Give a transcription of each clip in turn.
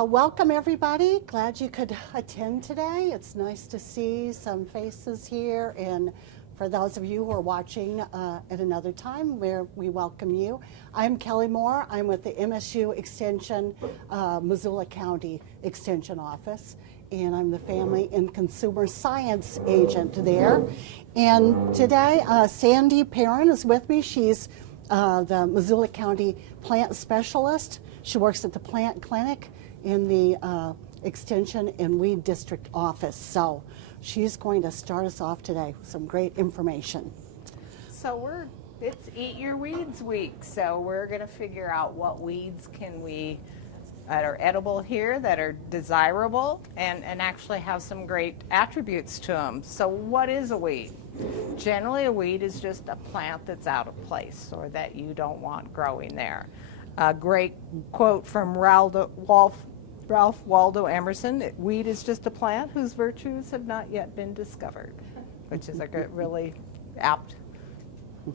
Well, welcome everybody. Glad you could attend today. It's nice to see some faces here, and for those of you who are watching at another time, we welcome you. I'm Kelly Moore. I'm with the MSU Extension, Missoula County Extension Office, and I'm the Family and Consumer Science Agent there. And today, Sandy Perrin is with me. She's the Missoula County Plant Specialist. She works at the Plant Clinic in the Extension and Weed District office. So she's going to start us off today with some great information. So it's Eat Your Weeds week. So we're going to figure out what weeds can we that are edible here, that are desirable, and actually have some great attributes to them. So what is a weed? Generally, a weed is just a plant that's out of place or that you don't want growing there. A great quote from Ralph Waldo Emerson: "Weed is just a plant whose virtues have not yet been discovered," which is a really apt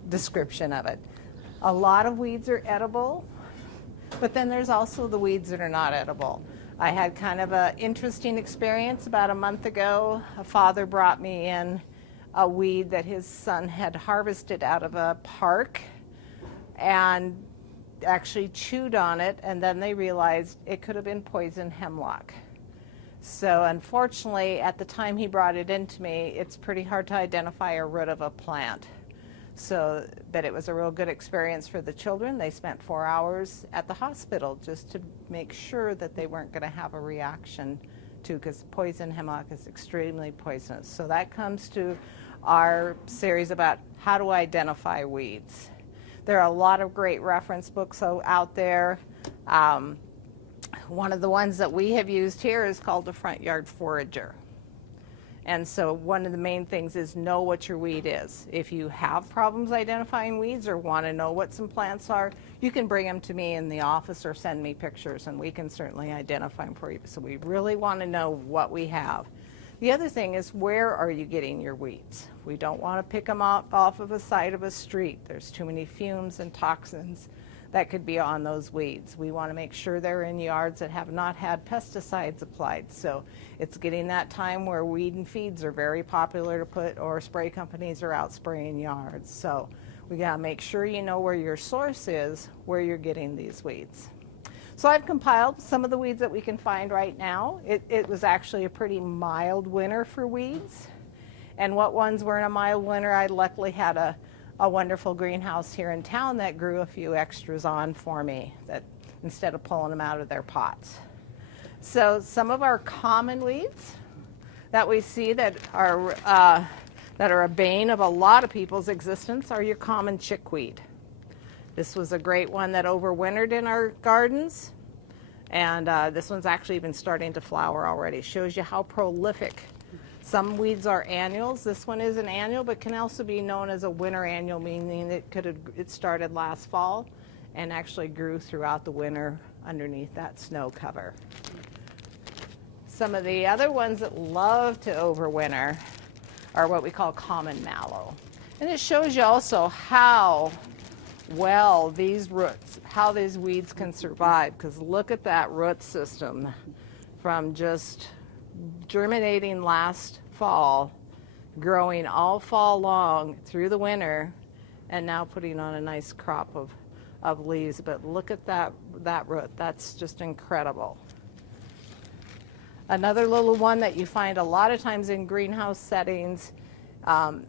description of it. A lot of weeds are edible, but then there's also the weeds that are not edible. I had kind of an interesting experience about a month ago. A father brought me in a weed that his son had harvested out of a park and actually chewed on it, and then they realized it could have been poison hemlock. So unfortunately, at the time he brought it into me, it's pretty hard to identify a root of a plant. So, but it was a real good experience for the children. They spent 4 hours at the hospital just to make sure that they weren't going to have a reaction to, because poison hemlock is extremely poisonous. So that comes to our series about how to identify weeds. There are a lot of great reference books out there. One of the ones that we have used here is called the Front Yard Forager. And so one of the main things is know what your weed is. If you have problems identifying weeds or want to know what some plants are, you can bring them to me in the office or send me pictures, and we can certainly identify them for you. So we really want to know what we have. The other thing is, where are you getting your weeds? We don't want to pick them up off of the side of a street. There's too many fumes and toxins that could be on those weeds. We want to make sure they're in yards that have not had pesticides applied. So it's getting that time where weed and feeds are very popular to put, or spray companies are out spraying yards. So we got to make sure you know where your source is, where you're getting these weeds. So I've compiled some of the weeds that we can find right now. It was actually a pretty mild winter for weeds. And what ones were in a mild winter, I luckily had a wonderful greenhouse here in town that grew a few extras on for me, that instead of pulling them out of their pots. So some of our common weeds that we see that are a bane of a lot of people's existence are your common chickweed. This was a great one that overwintered in our gardens, and this one's actually been starting to flower already. Shows you how prolific. Some weeds are annuals. This one is an annual, but can also be known as a winter annual, meaning it started last fall and actually grew throughout the winter underneath that snow cover. Some of the other ones that love to overwinter are what we call common mallow. And it shows you also how well these roots, how these weeds can survive, because look at that root system from just germinating last fall, growing all fall long through the winter, and now putting on a nice crop of leaves. But look at that root. That's just incredible. Another little one that you find a lot of times in greenhouse settings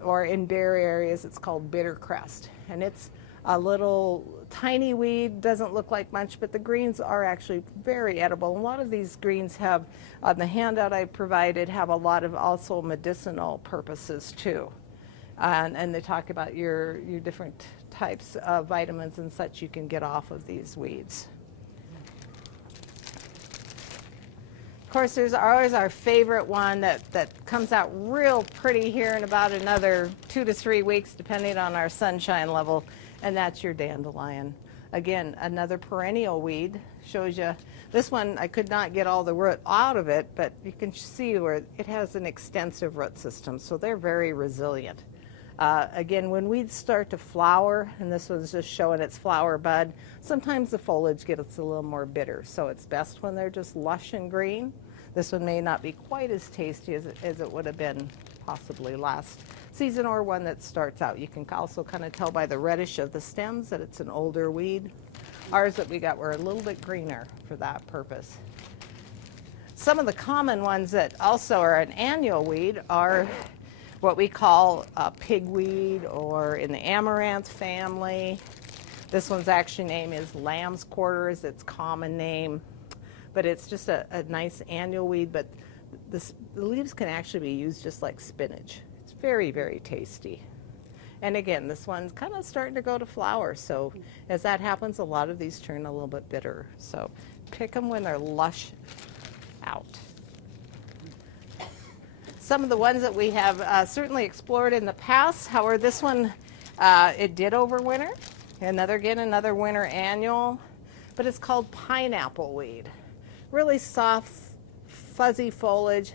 or in bare areas, it's called bittercrest. And it's a little tiny weed, doesn't look like much, but the greens are actually very edible. A lot of these greens have, on the handout I provided, have a lot of also medicinal purposes too. And they talk about your different types of vitamins and such you can get off of these weeds. Of course, there's always our favorite one that comes out real pretty here in about another 2 to 3 weeks, depending on our sunshine level, and that's your dandelion. Again, another perennial weed. Shows you, this one I could not get all the root out of it, but you can see where it has an extensive root system, so they're very resilient. Again, when weeds start to flower, and this was just showing its flower bud, sometimes the foliage gets a little more bitter. So it's best when they're just lush and green. This one may not be quite as tasty as it would have been possibly last season, or one that starts out. You can also kind of tell by the reddish of the stems that it's an older weed. Ours that we got were a little bit greener for that purpose. Some of the common ones that also are an annual weed are what we call pigweed, or in the amaranth family. This one's actually name is lamb's quarter, is its common name, but it's just a nice annual weed. But the leaves can actually be used just like spinach. It's very, very tasty. And again, this one's kind of starting to go to flower, so as that happens, a lot of these turn a little bit bitter. So pick them when they're lush out. Some of the ones that we have certainly explored in the past, however, this one, it did overwinter. Another winter annual, but it's called pineapple weed. Really soft, fuzzy foliage,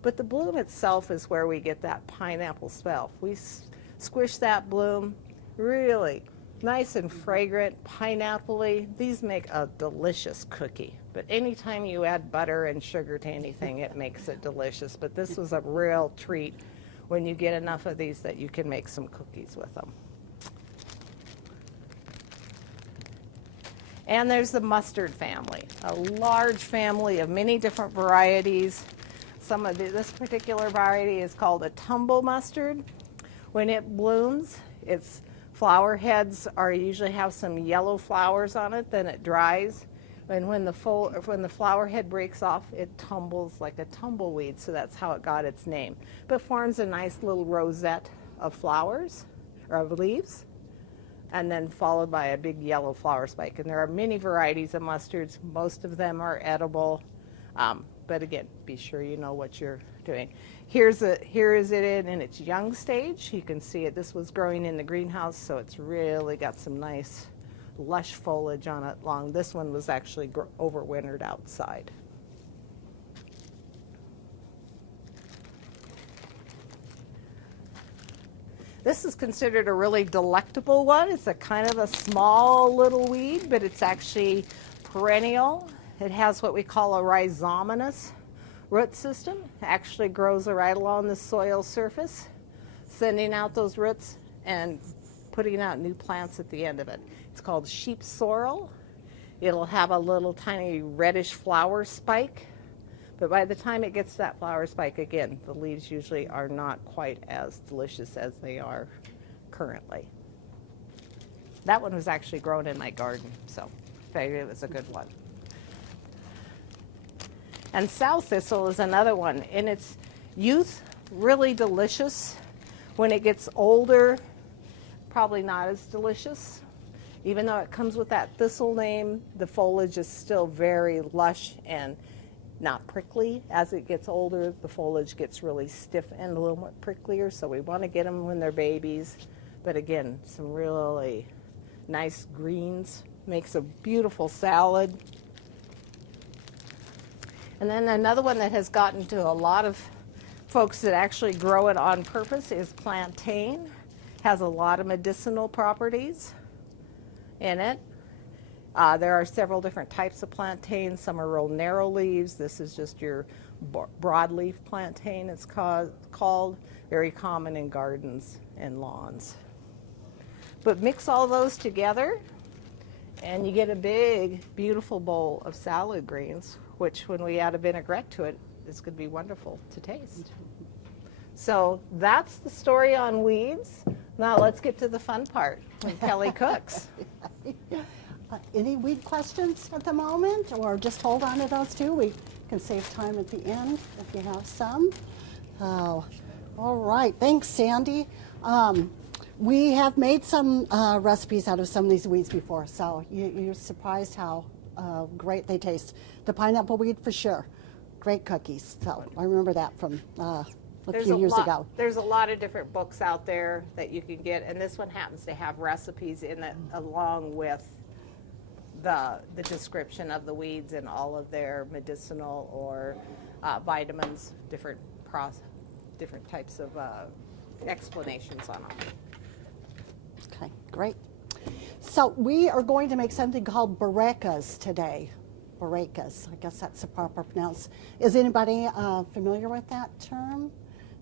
but the bloom itself is where we get that pineapple smell. We squish that bloom, really nice and fragrant, pineapple-y. These make a delicious cookie. But anytime you add butter and sugar to anything, it makes it delicious. But this was a real treat when you get enough of these that you can make some cookies with them. And there's the mustard family, a large family of many different varieties. Some of this particular variety is called a tumble mustard. When it blooms, its flower heads usually have some yellow flowers on it, then it dries. And when the flower head breaks off, it tumbles like a tumbleweed, so that's how it got its name. But forms a nice little rosette of flowers, or of leaves, and then followed by a big yellow flower spike. And there are many varieties of mustards. Most of them are edible. But again, be sure you know what you're doing. Here is it in its young stage. You can see it. This was growing in the greenhouse, so it's really got some nice lush foliage on it long. This one was actually overwintered outside. This is considered a really delectable one. It's a kind of a small little weed, but it's actually perennial. It has what we call a rhizomatous root system. It actually grows right along the soil surface, sending out those roots and putting out new plants at the end of it. It's called sheep sorrel. It'll have a little tiny reddish flower spike, but by the time it gets to that flower spike, again, the leaves usually are not quite as delicious as they are currently. That one was actually grown in my garden, so I figured it was a good one. And sow thistle is another one. In its youth, really delicious. When it gets older, probably not as delicious. Even though it comes with that thistle name, the foliage is still very lush and not prickly. As it gets older, the foliage gets really stiff and a little more pricklier, so we want to get them when they're babies. But again, some really nice greens. Makes a beautiful salad. And then another one that has gotten to a lot of folks that actually grow it on purpose is plantain. Has a lot of medicinal properties in it. There are several different types of plantain. Some are real narrow leaves. This is just your broadleaf plantain, it's called. Very common in gardens and lawns. But mix all those together and you get a big, beautiful bowl of salad greens, which when we add a vinaigrette to it, is going to be wonderful to taste. So that's the story on weeds. Now let's get to the fun part when Kelly cooks. Any weed questions at the moment, or just hold on to those too? We can save time at the end if you have some. Oh, all right. Thanks, Sandy. We have made some recipes out of some of these weeds before, so you're surprised how great they taste. The pineapple weed, for sure. Great cookies. So I remember that from a few years ago. There's a lot of different books out there that you can get, and this one happens to have recipes in it along with the description of the weeds and all of their medicinal or vitamins, different types of explanations on them. Okay, great. So we are going to make something called barecas today. Barecas, I guess that's the proper pronounce. Is anybody familiar with that term?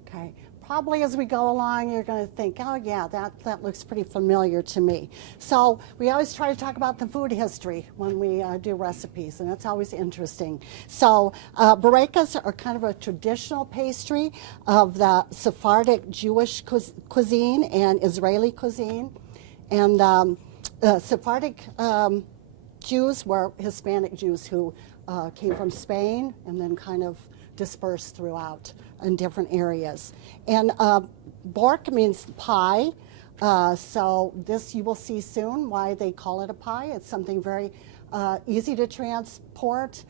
Okay, probably as we go along, you're going to think, oh yeah, that looks pretty familiar to me. So we always try to talk about the food history when we do recipes, and that's always interesting. So barecas are kind of a traditional pastry of the Sephardic Jewish cuisine and Israeli cuisine. And Sephardic Jews were Hispanic Jews who came from Spain and then kind of dispersed throughout in different areas. And bork means pie, so this you will see soon why they call it a pie. It's something very easy to transport,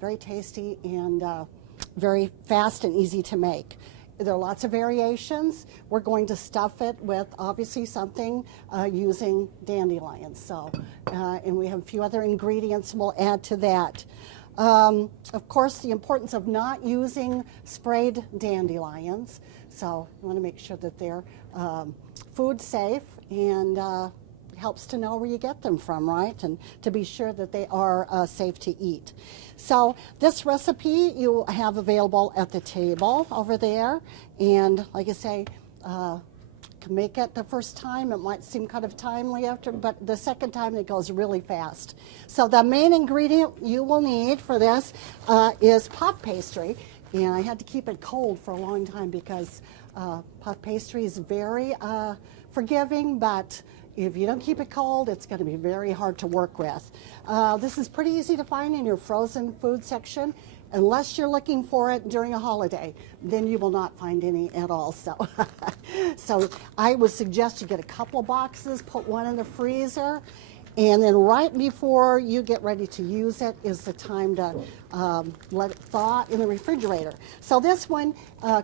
very tasty, and very fast and easy to make. There are lots of variations. We're going to stuff it with obviously something using dandelions. So, and we have a few other ingredients we'll add to that. Of course, the importance of not using sprayed dandelions. So you want to make sure that they're food safe and helps to know where you get them from, right? And to be sure that they are safe to eat. So this recipe you have available at the table over there. And like I say, can make it the first time. It might seem kind of timely after, but the second time it goes really fast. So the main ingredient you will need for this is puff pastry. And I had to keep it cold for a long time because puff pastry is very forgiving, but if you don't keep it cold, it's going to be very hard to work with. This is pretty easy to find in your frozen food section, unless you're looking for it during a holiday. Then you will not find any at all. So, so I would suggest you get a couple of boxes, put one in the freezer, and then right before you get ready to use it is the time to let it thaw in the refrigerator. So this one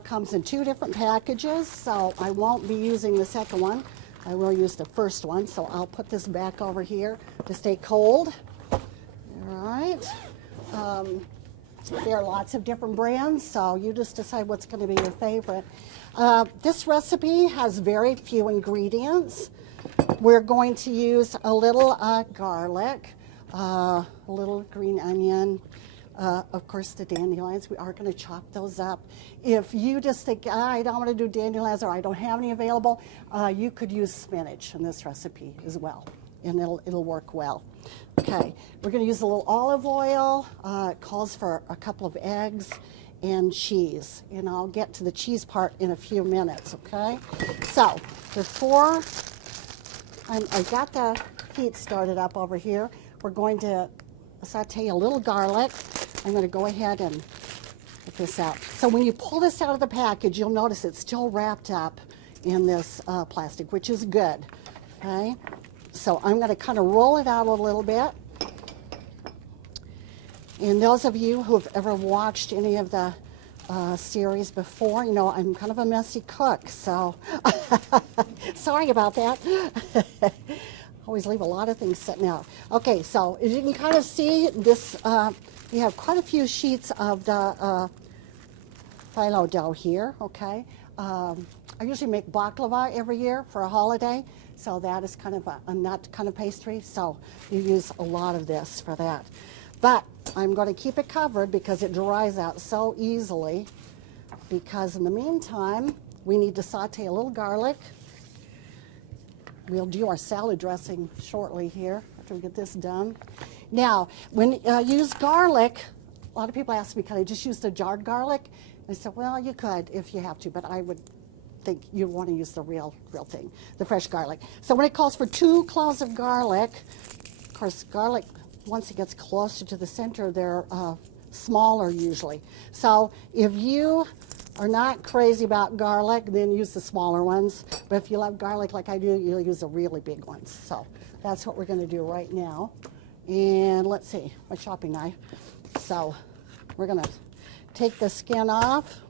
comes in 2 different packages, so I won't be using the second one. I will use the first one, so I'll put this back over here to stay cold. All right. There are lots of different brands, so you just decide what's going to be your favorite. This recipe has very few ingredients. We're going to use a little garlic, a little green onion, of course the dandelions. We are going to chop those up. If you just think, I don't want to do dandelions or I don't have any available, you could use spinach in this recipe as well, and it'll work well. Okay, we're going to use a little olive oil. It calls for a couple of eggs and cheese, and I'll get to the cheese part in a few minutes, okay? So before I got the heat started up over here, we're going to saute a little garlic. I'm going to go ahead and get this out. So when you pull this out of the package, you'll notice it's still wrapped up in this plastic, which is good, okay? So I'm going to kind of roll it out a little bit. And those of you who have ever watched any of the series before, you know I'm kind of a messy cook, so sorry about that. Always leave a lot of things sitting out. Okay, so as you can kind of see, this we have quite a few sheets of the phyllo dough here, okay? I usually make baklava every year for a holiday, so that is kind of a nut kind of pastry, so you use a lot of this for that. But I'm going to keep it covered because it dries out so easily, because in the meantime, we need to saute a little garlic. We'll do our salad dressing shortly here after we get this done. Now, when you use garlic, a lot of people ask me, can I just use the jarred garlic? I said, well, you could if you have to, but I would think you want to use the real thing, the fresh garlic. So when it calls for 2 cloves of garlic, of course, garlic, once it gets closer to the center, they're smaller usually. So if you are not crazy about garlic, then use the smaller ones. But if you love garlic like I do, you'll use the really big ones. So that's what we're going to do right now. And let's see, my chopping knife. So we're going to take the skin off.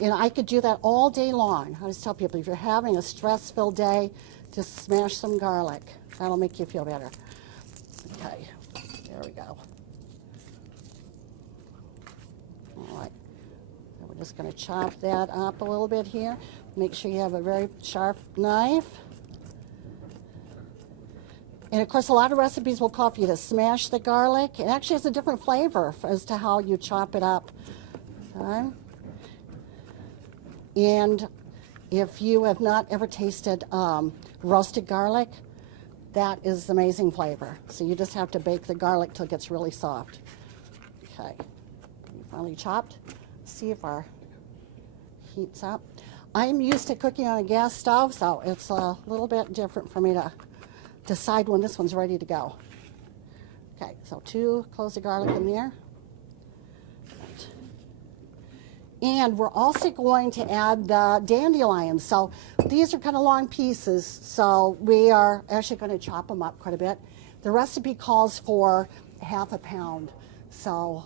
And I could do that all day long. I just tell people, if you're having a stress-filled day, just smash some garlic. That'll make you feel better. Okay, there we go. All right, there we Just going to chop that up a little bit here. Make sure you have a very sharp knife. And of course, a lot of recipes will call for you to smash the garlic. It actually has a different flavor as to how you chop it up. Okay. And if you have not ever tasted roasted garlic, that is amazing flavor. So you just have to bake the garlic till it gets really soft. Okay, finally chopped. See if our heat's up. I'm used to cooking on a gas stove, so it's a little bit different for me to decide when this one's ready to go. Okay, so 2 cloves of garlic in there. Right. And we're also going to add the dandelions. So these are kind of long pieces, so we are actually going to chop them up quite a bit. The recipe calls for ½ pound, so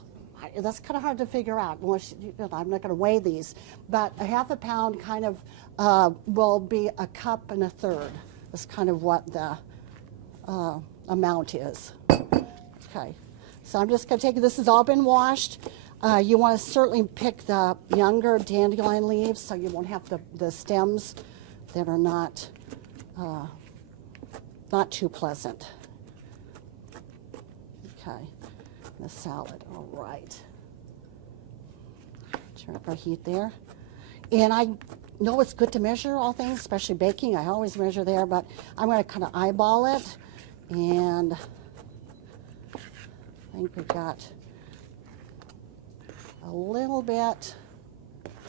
that's kind of hard to figure out. I'm not going to weigh these, but a ½ pound kind of will be a cup and a third. That's kind of what the amount is. Okay, so I'm just going to take, this has all been washed. You want to certainly pick the younger dandelion leaves so you won't have the stems that are not too pleasant. Okay, the salad, all right. Turn up our heat there. And I know it's good to measure all things, especially baking. I always measure there, but I'm going to kind of eyeball it. And I think we've got a little bit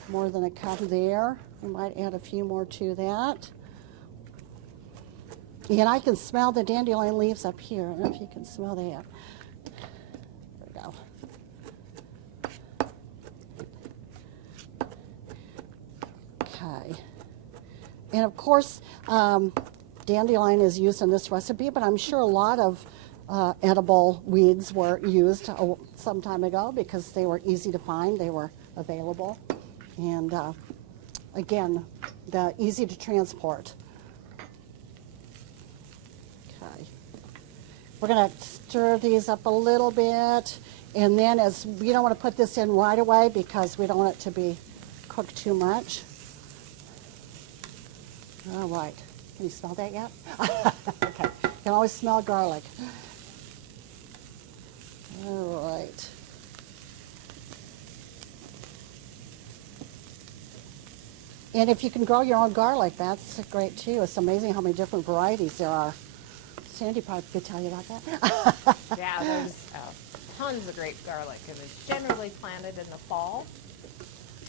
more than a cup there. We might add a few more to that. And I can smell the dandelion leaves up here. I don't know if you can smell that. There we go. Okay. And of course, dandelion is used in this recipe, but I'm sure a lot of edible weeds were used some time ago because they were easy to find, they were available, and again, easy to transport. Okay, we're going to stir these up a little bit, and then as we don't want to put this in right away because we don't want it to be cooked too much. All right, can you smell that yet? Okay, you can always smell garlic. All right. And if you can grow your own garlic, that's great too. It's amazing how many different varieties there are. Sandy probably could tell you about that. Yeah, there's tons of great garlic, and it's generally planted in the fall.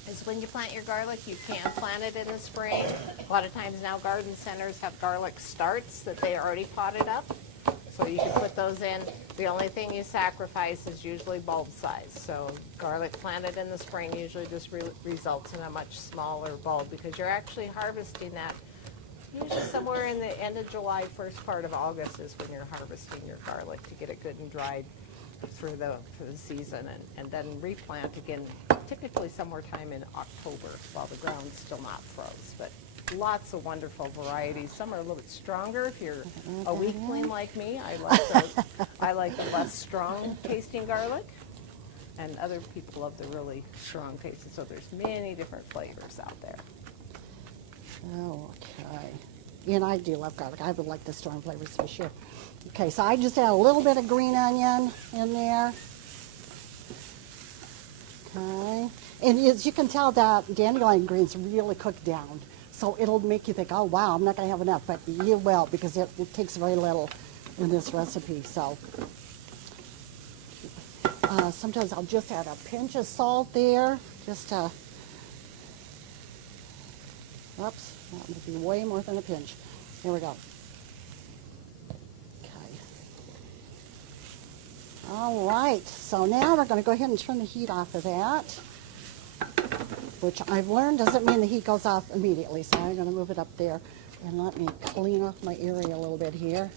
Is when you plant your garlic, you can't plant it in the spring. A lot of times now garden centers have garlic starts that they already potted up. So you can put those in. The only thing you sacrifice is usually bulb size. So garlic planted in the spring usually just results in a much smaller bulb because you're actually harvesting that usually somewhere in the end of July, first part of August is when you're harvesting your garlic to get it good and dried for the season, and then replant again typically somewhere time in October while the ground's still not froze. But lots of wonderful varieties. Some are a little bit stronger if you're a weakling like me. I like the less strong tasting garlic, and other people love the really strong tasting. So there's many different flavors out there. Okay. And I do love garlic. I would like the strong flavors for sure. Okay, so I just add a little bit of green onion in there. Okay. And as you can tell, that dandelion greens really cook down. So it'll make you think, oh, wow, I'm not going to have enough. But you will, because it takes very little in this recipe. So sometimes I'll just add a pinch of salt there. Just to, oops, that would be way more than a pinch. Here we go. All right, so now we're going to go ahead and turn the heat off of that, which I've learned doesn't mean the heat goes off immediately, so I'm going to move it up there and let me clean off my area a little bit here.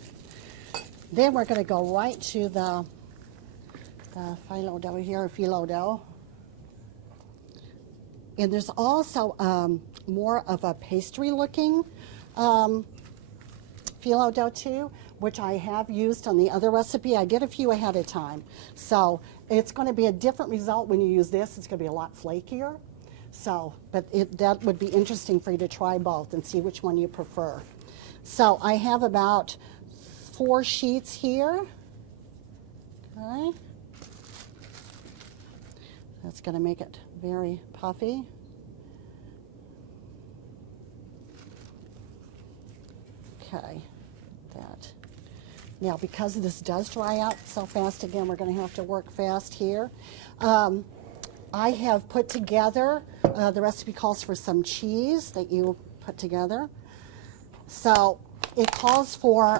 Then we're going to go right to the phyllo dough here, phyllo dough. And there's also more of a pastry-looking phyllo dough too, which I have used on the other recipe. I did a few ahead of time. So it's going to be a different result when you use this. It's going to be a lot flakier. So, but that would be interesting for you to try both and see which one you prefer. So I have about 4 sheets here. Okay. That's going to make it very puffy. Okay, that. Now, because this does dry out so fast, again, we're going to have to work fast here. I have put together, the recipe calls for some cheese that you put together. So it calls for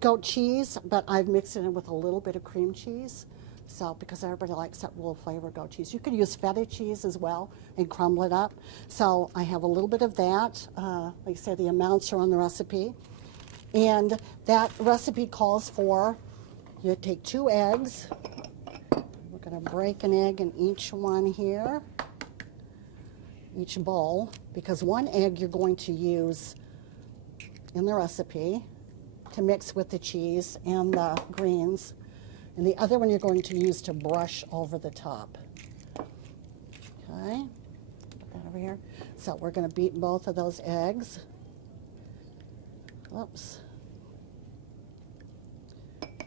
goat cheese, but I've mixed it in with a little bit of cream cheese. So, because everybody likes that little flavor of goat cheese. You could use feta cheese as well and crumble it up. So I have a little bit of that. Like I said, the amounts are on the recipe. And that recipe calls for, you take 2 eggs. We're going to break an egg in each one here, each bowl, because 1 egg you're going to use in the recipe to mix with the cheese and the greens. And the other one you're going to use to brush over the top. Okay, put that over here. So we're going to beat both of those eggs. Oops.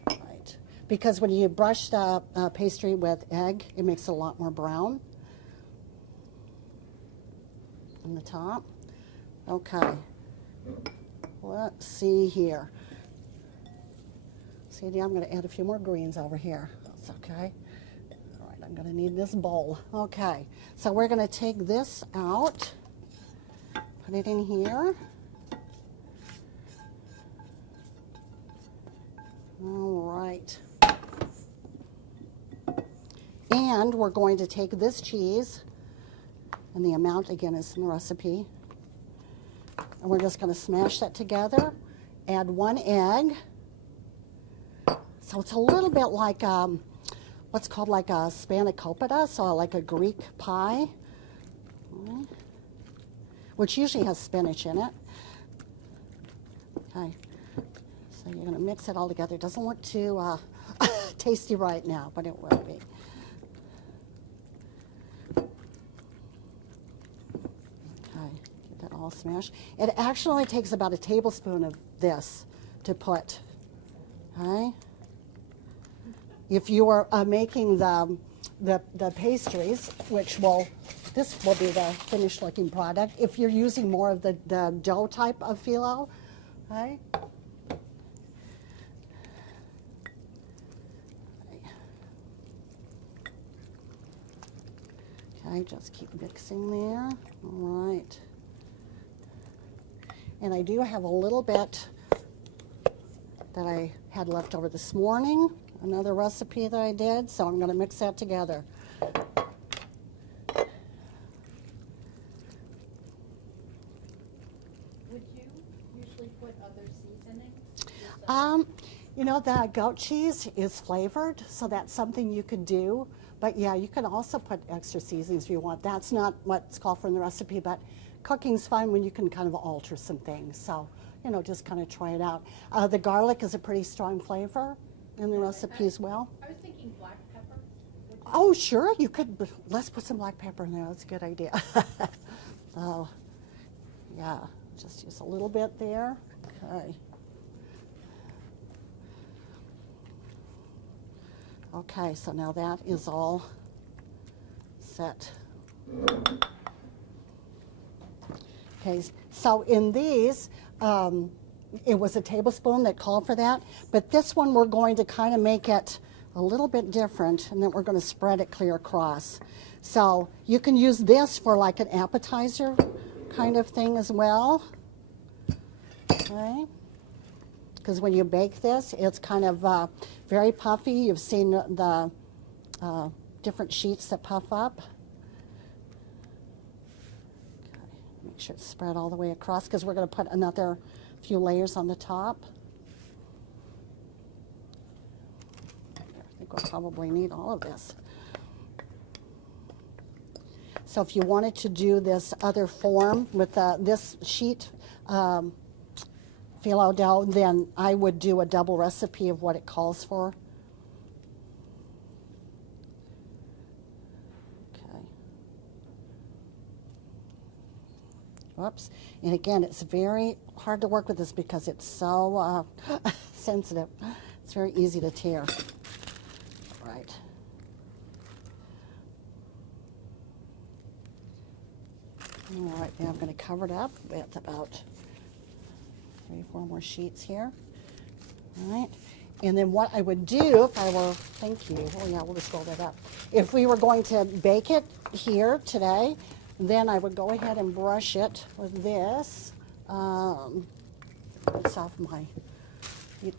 Right. Because when you brush the pastry with egg, it makes it a lot more brown on the top. Okay. Let's see here. See, I'm going to add a few more greens over here. That's okay. All right, I'm going to need this bowl. Okay, so we're going to take this out, put it in here. All right. And we're going to take this cheese, and the amount, again, is in the recipe. And we're just going to smash that together, add 1 egg. So it's a little bit like what's called like a spanakopita, so like a Greek pie, which usually has spinach in it. Okay, so you're going to mix it all together. It doesn't look too tasty right now, but it will be. Okay, get that all smashed. It actually only takes about a tablespoon of this to put. Okay. If you are making the pastries, this will be the finished looking product. If you're using more of the dough type of phyllo, okay? Okay, just keep mixing there. All right. And I do have a little bit that I had left over this morning. Another recipe that I did, so I'm going to mix that together. Would you usually put other seasonings? You know, the goat cheese is flavored, so that's something you could do. But yeah, you can also put extra seasonings if you want. That's not what's called for in the recipe, but cooking's fun when you can kind of alter some things. So, you know, just kind of try it out. The garlic is a pretty strong flavor in the recipe as well. I was thinking black pepper. Oh, sure, you could. Let's put some black pepper in there. That's a good idea. Oh, yeah, just use a little bit there. Okay. Okay, so now that is all set. Okay, so in these, it was a tablespoon that called for that, but this one we're going to kind of make it a little bit different, and then we're going to spread it clear across. So you can use this for like an appetizer kind of thing as well. Okay, because when you bake this, it's kind of very puffy. You've seen the different sheets that puff up. Okay, make sure it's spread all the way across, because we're going to put another few layers on the top. I think we'll probably need all of this. So if you wanted to do this other form with this sheet phyllo dough, then I would do a double recipe of what it calls for. Whoops. And again, it's very hard to work with this because it's so sensitive. It's very easy to tear. Right. All right, now I'm going to cover it up with about 3 or 4 more sheets here. All right. And then what I would do if I were, thank you, oh yeah, we'll just roll that up. If we were going to bake it here today, then I would go ahead and brush it with this. It's off my,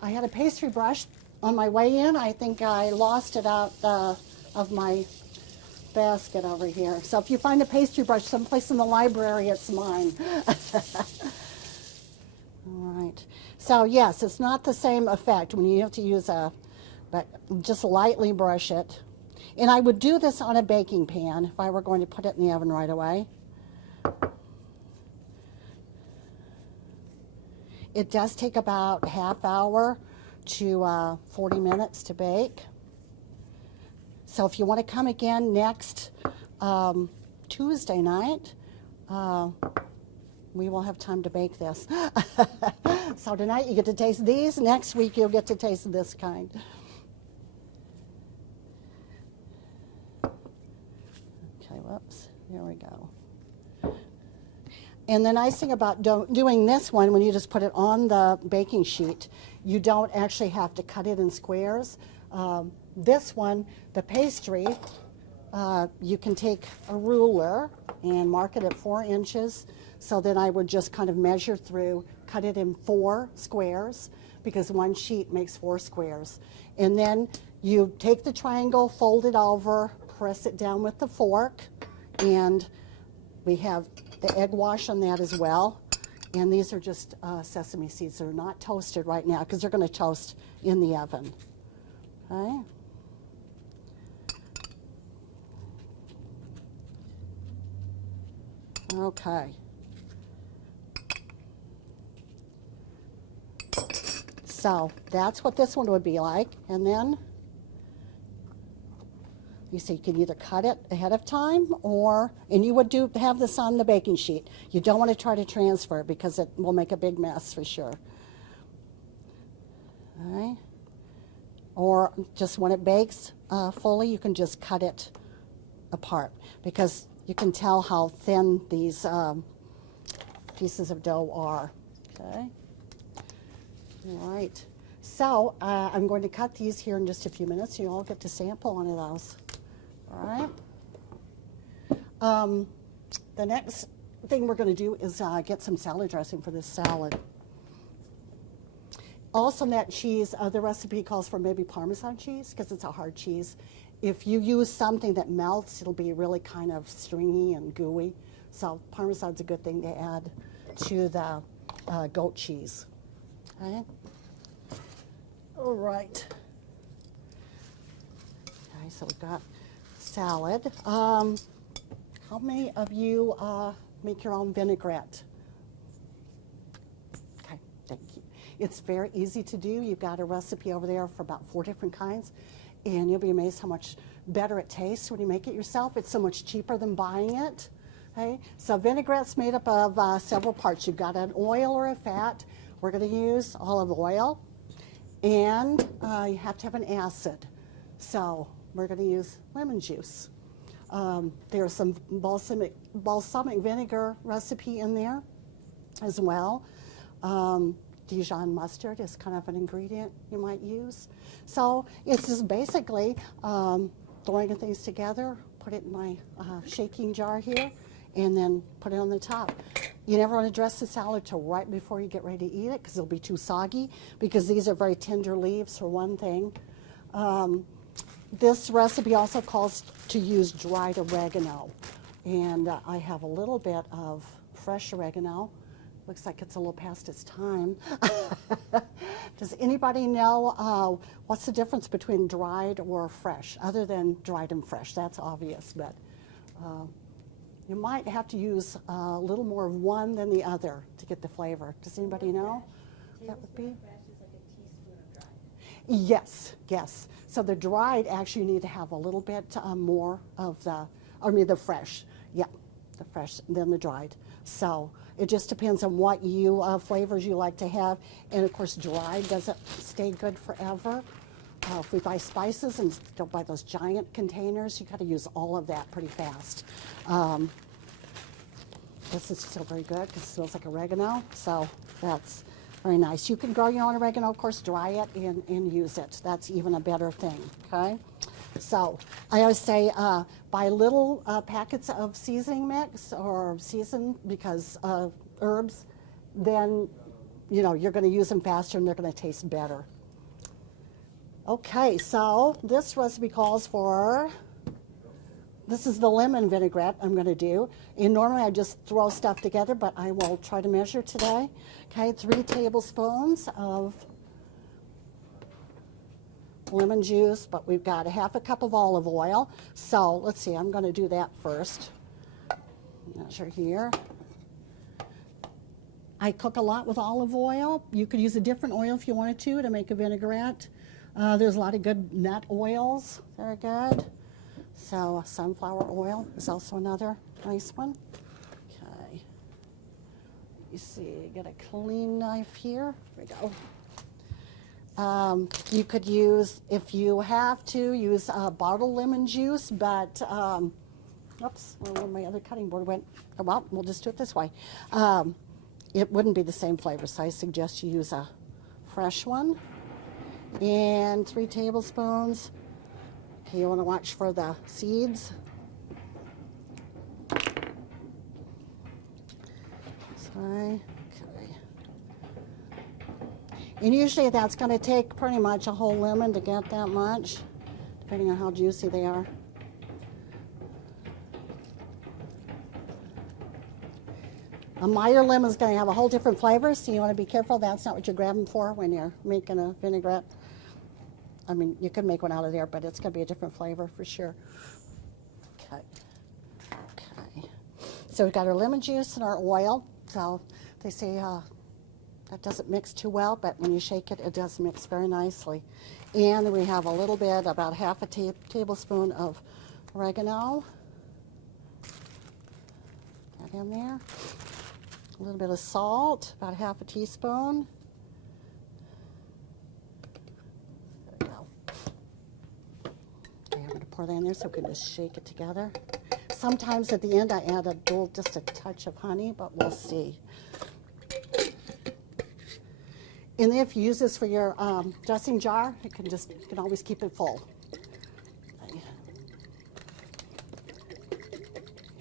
I had a pastry brush on my way in. I think I lost it out of my basket over here. So if you find a pastry brush someplace in the library, it's mine. All right. So yes, it's not the same effect when you have to use but just lightly brush it. And I would do this on a baking pan if I were going to put it in the oven right away. It does take about a half hour to 40 minutes to bake. So if you want to come again next Tuesday night, we will have time to bake this. So tonight you get to taste these. Next week you'll get to taste this kind. Okay, whoops. There we go. And the nice thing about doing this one, when you just put it on the baking sheet, you don't actually have to cut it in squares. This one, the pastry, you can take a ruler and mark it at 4 inches. So then I would just kind of measure through, cut it in 4 squares, because one sheet makes 4 squares. And then you take the triangle, fold it over, press it down with the fork, and we have the egg wash on that as well. And these are just sesame seeds. They're not toasted right now because they're going to toast in the oven. Okay. Okay. So that's what this one would be like. And then you see, you can either cut it ahead of time and you would have this on the baking sheet. You don't want to try to transfer it because it will make a big mess for sure. All right. Or just when it bakes fully, you can just cut it apart because you can tell how thin these pieces of dough are. Okay. All right. So I'm going to cut these here in just a few minutes. You all get to sample one of those. All right. The next thing we're going to do is get some salad dressing for this salad. Also, that cheese, the recipe calls for maybe Parmesan cheese because it's a hard cheese. If you use something that melts, it'll be really kind of stringy and gooey. So Parmesan's a good thing to add to the goat cheese. Okay. All right. Okay, so we've got salad. How many of you make your own vinaigrette? Okay, thank you. It's very easy to do. You've got a recipe over there for about 4 different kinds, and you'll be amazed how much better it tastes when you make it yourself. It's so much cheaper than buying it. Okay, so vinaigrette's made up of several parts. You've got an oil or a fat. We're going to use olive oil, and you have to have an acid. So we're going to use lemon juice. There's some balsamic vinegar recipe in there as well. Dijon mustard is kind of an ingredient you might use. So it's just basically throwing things together, put it in my shaking jar here, and then put it on the top. You never want to dress the salad till right before you get ready to eat it because it'll be too soggy, because these are very tender leaves for one thing. This recipe also calls to use dried oregano, and I have a little bit of fresh oregano. Looks like it's a little past its time. Does anybody know what's the difference between dried or fresh, other than dried and fresh? That's obvious, but you might have to use a little more of one than the other to get the flavor. Does anybody know? That would be? Fresh is like a teaspoon of dry. Yes, yes. So the dried, actually, you need to have a little bit more of the fresh. Yeah. the fresh than the dried. So it just depends on what you flavors you like to have. And of course, dried doesn't stay good forever. If we buy spices and don't buy those giant containers, you got to use all of that pretty fast. This is still very good because it smells like oregano, so that's very nice. You can grow your own oregano, of course, dry it and use it. That's even a better thing, okay? So I always say buy little packets of seasoning mix or season because herbs, then you know you're going to use them faster and they're going to taste better. Okay, so this recipe calls for, this is the lemon vinaigrette I'm going to do. And normally I just throw stuff together, but I will try to measure today. Okay, 3 tablespoons of lemon juice, but we've got a half a cup of olive oil. So let's see, I'm going to do that first. Measure here. I cook a lot with olive oil. You could use a different oil if you wanted to make a vinaigrette. There's a lot of good nut oils that are good. So sunflower oil is also another nice one. Okay. You see, get a clean knife here. Here we go. You could use, if you have to, use bottled lemon juice, but, oops, where my other cutting board went? Oh, well, we'll just do it this way. It wouldn't be the same flavor, so I suggest you use a fresh one. And 3 tablespoons. Okay, you want to watch for the seeds. Sorry. Okay. And usually that's going to take pretty much a whole lemon to get that much, depending on how juicy they are. A Meyer lemon is going to have a whole different flavor, so you want to be careful. That's not what you're grabbing for when you're making a vinaigrette. I mean, you can make one out of there, but it's going to be a different flavor for sure. Okay. Okay. So we've got our lemon juice and our oil. So they say that doesn't mix too well, but when you shake it, it does mix very nicely. And we have a little bit, about half a tablespoon of oregano. That in there. A little bit of salt, about half a teaspoon. There we go. Okay, I'm going to pour that in there so we can just shake it together. Sometimes at the end I add just a touch of honey, but we'll see. And if you use this for your dressing jar, you can always keep it full. Okay.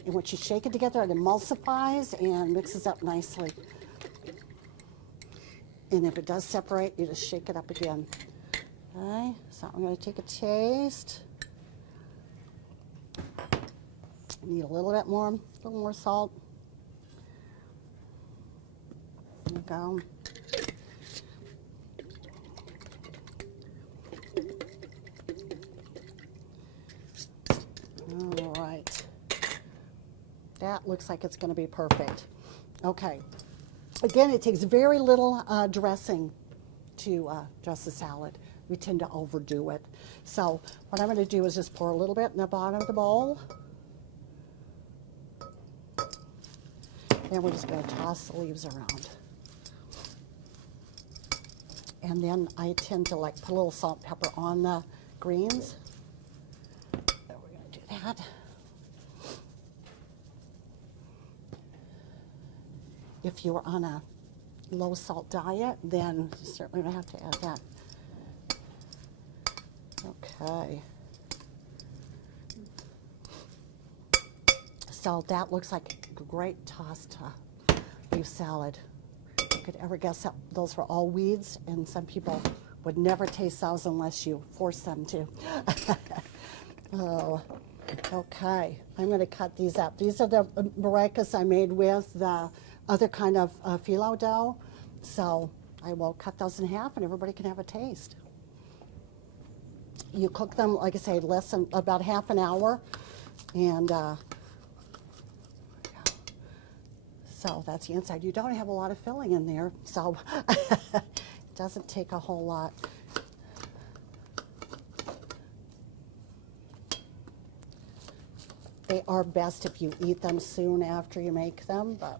And once you shake it together, it emulsifies and mixes up nicely. And if it does separate, you just shake it up again. Okay, so I'm going to take a taste. Need a little bit more, salt. There you go. All right. That looks like it's going to be perfect. Okay. Again, it takes very little dressing to dress a salad. We tend to overdo it. So what I'm going to do is just pour a little bit in the bottom of the bowl. Then we're just going to toss the leaves around. And then I tend to like put a little salt and pepper on the greens. So we're going to do that. If you're on a low salt diet, then you certainly don't have to add that. Okay. So that looks like a great tossed leaf salad. You could ever guess that those were all weeds, and some people would never taste those unless you force them to. Oh, okay. I'm going to cut these up. These are the maracas I made with the other kind of phyllo dough. So I will cut those in half, and everybody can have a taste. You cook them, like I say, less than about half an hour, and so that's the inside. You don't have a lot of filling in there, so it doesn't take a whole lot. They are best if you eat them soon after you make them, but.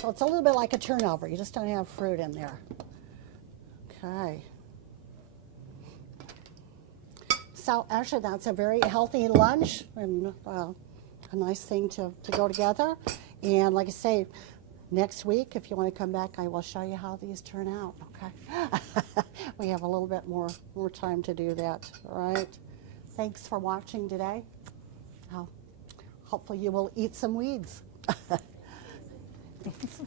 So it's a little bit like a turnover. You just don't have fruit in there. Okay. So actually that's a very healthy lunch and a nice thing to go together. And like I say, next week, if you want to come back, I will show you how these turn out, okay? We have a little bit more time to do that, all right? Thanks for watching today. Hopefully you will eat some weeds. Thanks.